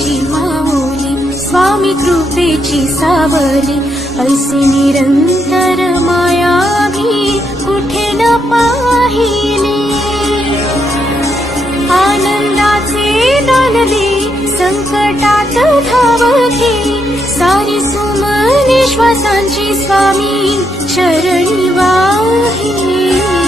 तुझी माऊली, स्वामी कृपेची सावली, ऐसी निरंतर माया मी कुठे न पाहिली. आनंदाचे दानले संकटात धावली, सारी सुमने श्वासांची स्वामी चरणी वाहिली.